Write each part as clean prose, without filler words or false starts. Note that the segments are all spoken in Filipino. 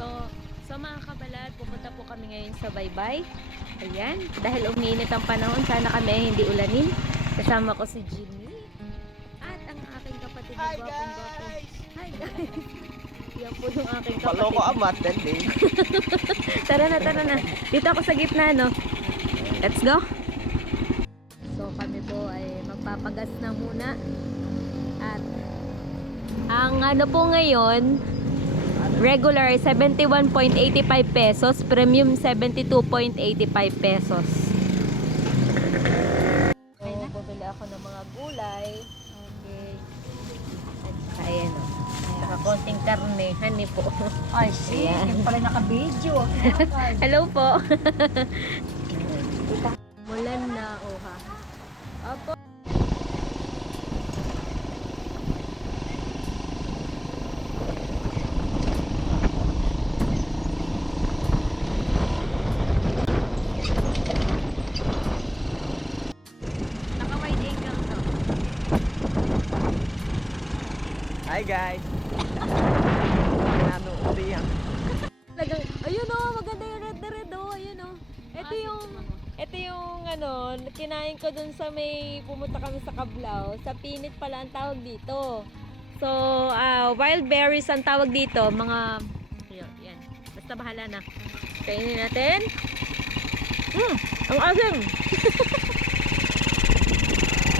So mga kabalad, pupunta po kami ngayon sa Baybay. Ayan, dahil uminit ang panahon, sana kami hindi ulanin. Kasama ko si Jimmy at ang aking kapatid na gwapong-gwapo. Hi guys! Yan po yung aking kapatid. Paloko amat, din. Tara na. Dito ako sa gitna, no? Let's go! So kami po ay magpapagas na muna. At ang ano po ngayon, regular 71.85 pesos, premium 72.85 pesos. So, bumili ako ng mga gulay. Okay. At ayan o. Saka konting karne, honey po. Ay, shit. Yung pala naka-video. Hello po. Mulan na, oha. Opo. Naka-wide angle to. Hi guys. Ano uli yan? Ayun o, maganda yung red na red o. Ayun o. Ito yung ano, kinain ko dun sa may pumunta kami sa Cablao. Sa pinit pala ang tawag dito. So, wild berries ang tawag dito. Mga, yan. Basta bahala na. Kainin natin. Ang asim!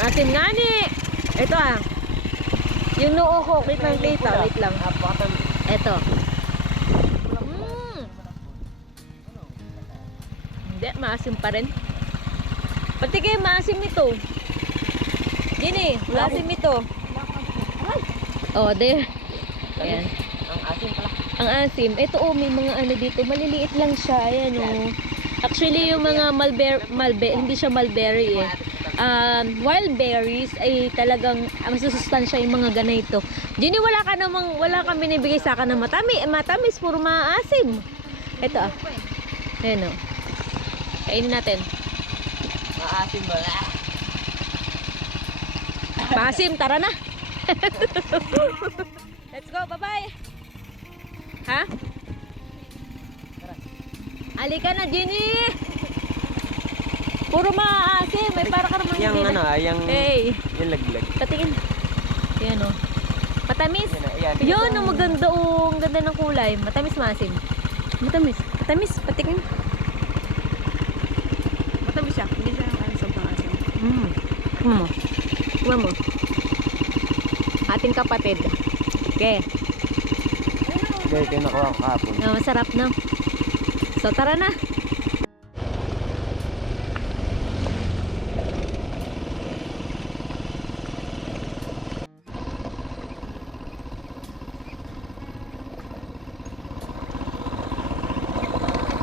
Asim nga ni! Ito yung noo ko, wait lang. Ito. Hindi, maasim pa rin. Pati kayo maasim ito. Gini, maasim ito. Oh, there. Ayan. Ang asin pala. Ang asim. Ito may mga ano dito. Maliliit lang siya. Ayan Actually, yung mga hindi siya mulberry eh. Wild berries ay talagang masusustansya yung mga ganito. Gini, wala kami nibigay sa akin na matamis, puro maasim. Ito Ayan kainin natin. Maasim ba? Maasim, tara na. Let's go, bye-bye. Ha? Halika na, Jenny. Puro maasim. May para ka naman Yung ano, Hey. yung laglag. Patingin. Ayan Matamis. Yan. Yun, maganda ang ganda ng kulay. Matamis, maasim. Matamis. Patingin. Matabi siya. Hindi siya yung sa pangasin. Kuha mo. Ating kapatid. Okay. Hindi, kinukuha ko kahapon. Masarap na. So, tara na.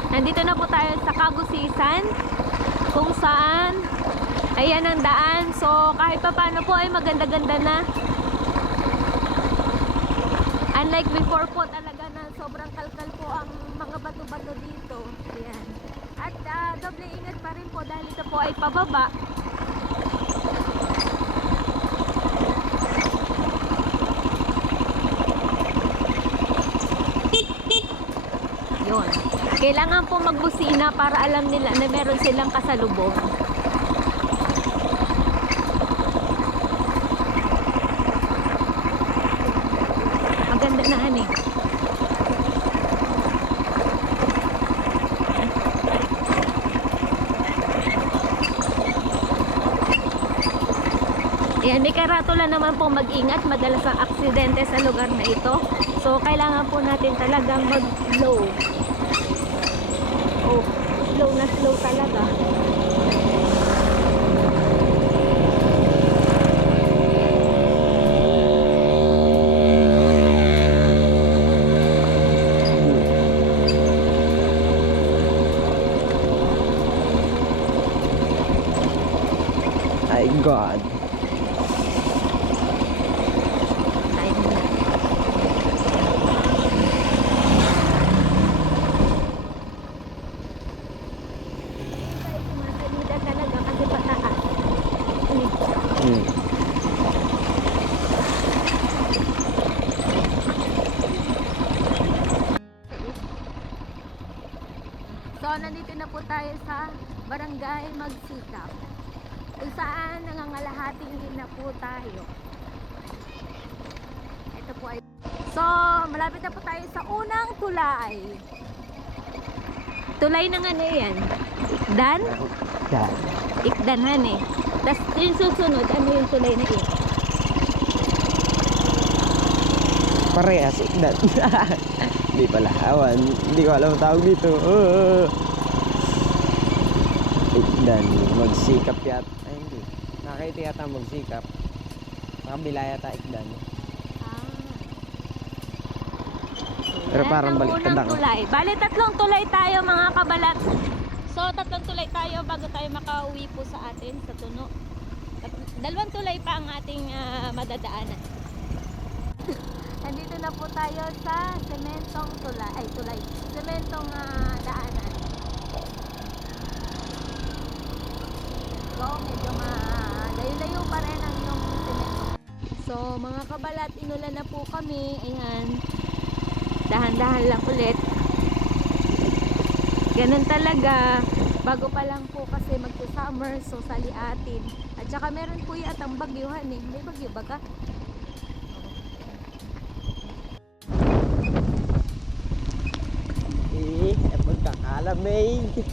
Nandito na po tayo sa Kagusisan, kung saan ayan ang daan. So kahit pa paano po ay maganda-ganda na. Unlike before po talaga na sobrang kalkal po ang mga bato-bato dito. Ayan. At doble ingat pa rin po dahil ito po ay pababa. Yun. Kailangan po magbusina para alam nila na meron silang kasalubong. Maganda na Yan, may karatula naman po mag-ingat. Madalas ang aksidente sa lugar na ito. So, kailangan po natin talagang mag-slow. Oh, slow na slow talaga. My God. So, nandito na po tayo sa Barangay Magsikap, kung saan nangangalahating din na po tayo. Ito po ay... So, malapit na po tayo sa unang tulay. Tulay ng ano yan? Ikdan? Yeah. Ikdanan eh. Tapos yung susunod, ano yung tulay na yun? Parehas, ikdan. Hindi pala. Awan. Hindi ko alam ang tawag dito. Ikdan. Magsikap yata. Ay, hindi. Nakakita yata magsikap. Sa kabila yata ikdan. Pero Yan parang ang baliktad unang ako. tulay. Bali, tatlong tulay tayo mga kabalat. So, tatlong tulay tayo bago tayo makauwi po sa atin sa Tuno. Dalawang tulay pa ang ating madadaanan. Nandito na po tayo sa sementong tulay. Ay, tulay. Sementong daanan. So, medyo layo-layo pa rin ang yung semento. So, mga kabalat, inulan na po kami. Ayan. Dahan-dahan lang ulit. Ganun talaga. Bago pa lang po kasi magsa-summer, so saliatin. At saka meron po yatang bagyuhan eh. May bagyo ba ka? Pagkakalamig.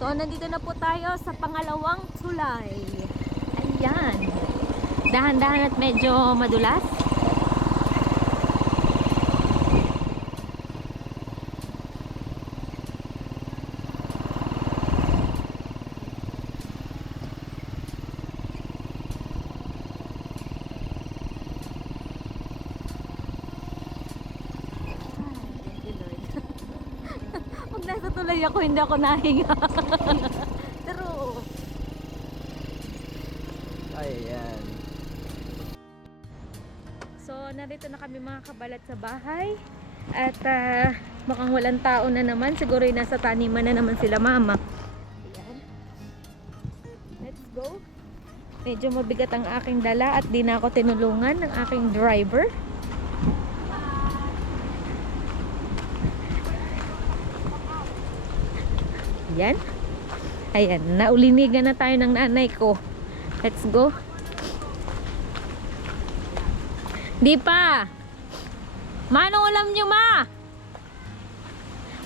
So, nandito na po tayo sa pangalawang tulay. Ayan. Dahan-dahan at medyo madulas. Pag nasa tulay ako, hindi ako nahinga. Pero, Ayan. so, narito na kami mga kabalat sa bahay. At mukhang walang tao na naman. Siguro yung nasa taniman na naman sila mama. Ayan. Let's go. Medyo mabigat ang aking dala at di na ako tinulungan ng aking driver. Ayan. Ayan. Naulinigan na tayo ng nanay ko. Let's go. Di pa. Ma, anong ulam nyo, ma?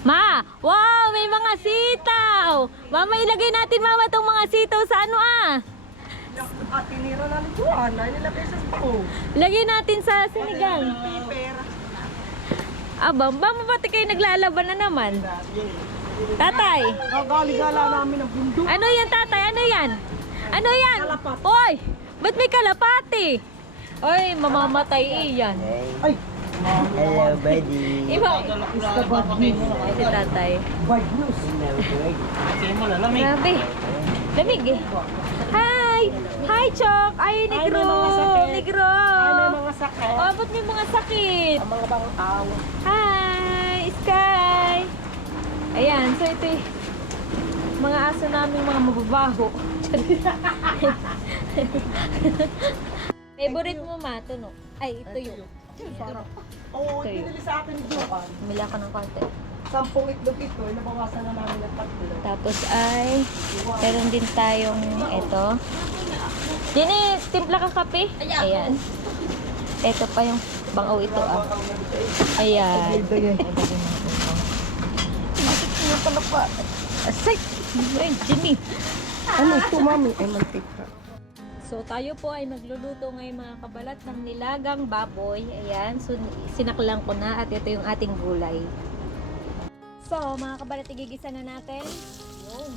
Ma, wow, may mga sitaw. Mama, ilagay natin, mama, itong mga sitaw sa ano Tinira na nito. Nilapay sa po. Lagay natin sa sinigang. Pera. Aba, ba't kayo naglalaban na naman? Tatay. Gagali-gala namin ng bundok. Ano yan, tatay? Ano yan? Ano yan? Kalapat. Oy, ba't may kalapati? Oy, mamamatay iyan. Ay! Hello, buddy. Iba. Ay, si tatay. Bad news. Grabe. Lamig eh. Hi! Hi, Chok! Ay, negro! may mga sakit. Negro! May mga sakit. Oh, ba't may mga sakit? Ang mga bang tao. Hi! Sky! Ayan, so ito yung mga aso namin mga mababaho. Favorite mo ma, tuno? Ay, ito yung. Oo, Kayo. pinili sa akin yung Joan. Bumili ako ng konti. 10 itlog ito, nabawasan na namin ng 3. Tapos ay, meron din tayong ito. Dini, timpla ka kape? Ayan. Ito pa yung bangaw ito ah. Ayan. Ay, bagay natin ito. Yung pala pa. Asay! Ay, Jimmy. Ano ito, mami? Ay, mantika. So, tayo po ay magluluto ngayon mga kabalat ng nilagang baboy. Ayan. So, sinaklang ko na at ito yung ating gulay. So, mga kabalat, igigisa na natin. Yun.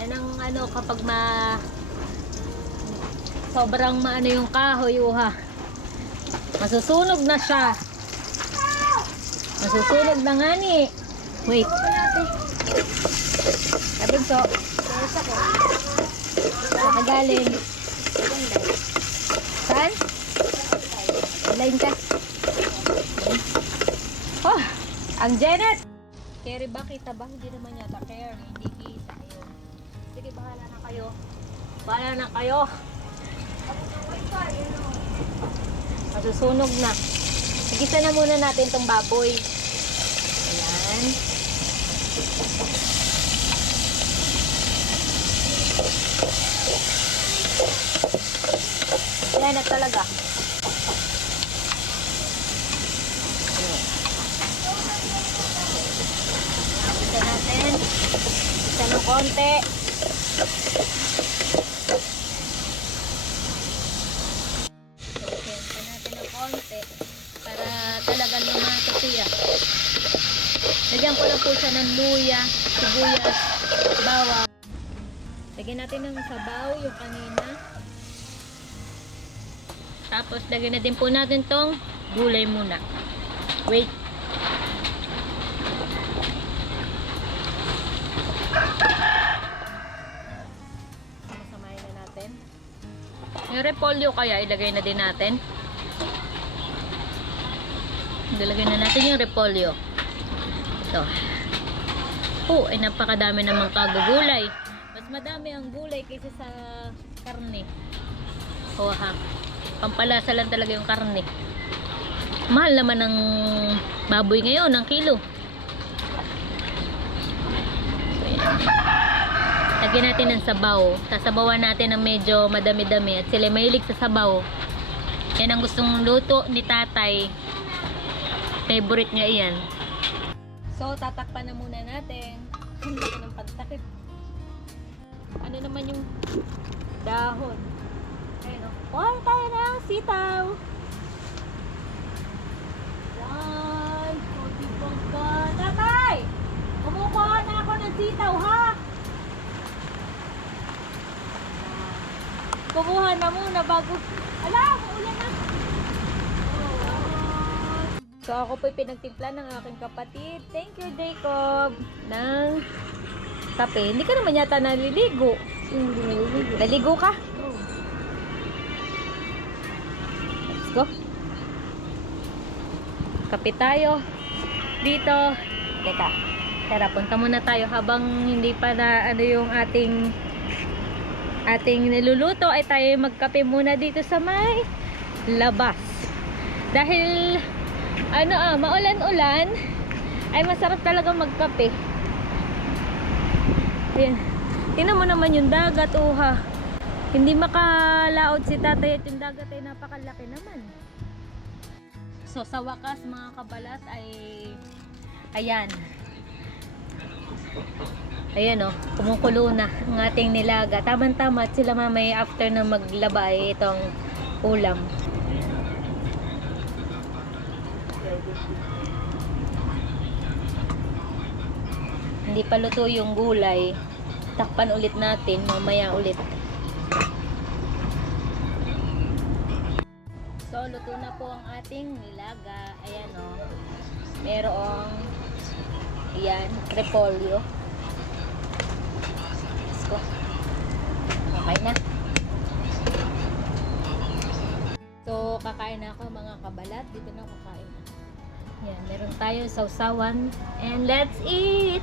Yan ang ano kapag sobrang maano yung kahoy, uha. Masusunog na siya. Masusunog na nga ni. Wait. Sabig so. Nakagaling. Saan? Online ka. Oh, ang Janet! Carry ba? Kita ba? Hindi naman yata carry. Hindi kita. Ayun. Sige, bahala na kayo. Bahala na kayo. Masusunog na. Igisa na muna natin tong baboy. Ayan. Ayan na talaga. Igisa natin. Igisa ng konti. Igisa natin ng konti para talagang lumato siya. Lagyan ko lang po siya ng luya, sibuyas, bawang. Lagyan natin ng sabaw yung kanina. Tapos lagyan na din po natin tong gulay muna. Wait. Masamahin na natin. Yung repolyo kaya ilagay na din natin. Ilagay na natin yung repolyo. Ito. Oh, ay napakadami namang kagugulay. Mas madami ang gulay kaysa sa karne. Oh, ha. Pampalasa lang talaga yung karne. Mahal naman ng baboy ngayon, ng kilo. So, yan. Lagyan natin ng sabaw. Sasabawan natin ng medyo madami-dami. At sila mahilig sa sabaw. Yan ang gustong luto ni tatay. Favorite niya iyan. So, tatakpan na muna natin. Ang laki ng pagtakip. Ano naman yung dahon? Ayun o. Kuha tayo ng sitaw. Yan. Kunti-kunti. Tatay! Kumukuha na ako ng sitaw, ha? Kumuha na muna bago... Ala! Uulan na! So, ako po'y pinagtimpla ng aking kapatid. Thank you, Jacob. Ng kape. Hindi ka naman yata naliligo. Hindi naliligo. Naligo ka? Let's go. Kape tayo. Dito. Teka. Tara, punta muna tayo habang hindi pa na ano yung ating niluluto ay tayo magkape muna dito sa may labas. Dahil maulan-ulan ay masarap talaga magkape. Ayan. Tingnan mo naman yung dagat, uha. Hindi makalaot si tatay at yung dagat ay napakalaki naman. So sa wakas mga kabalat ay ayan. Ayan o, kumukulo na ang ating nilaga. Tama-tama at sila mamay after na maglaba ay itong ulam. Hindi pa luto yung gulay. Takpan ulit natin, mamaya ulit. So, luto na po ang ating nilaga. Ayan o. Merong ayan, repolyo. Let's go. Okay na. So, kakain na ako mga kabalat. Dito na kakain na. Yan, meron tayo sausawan. And let's eat!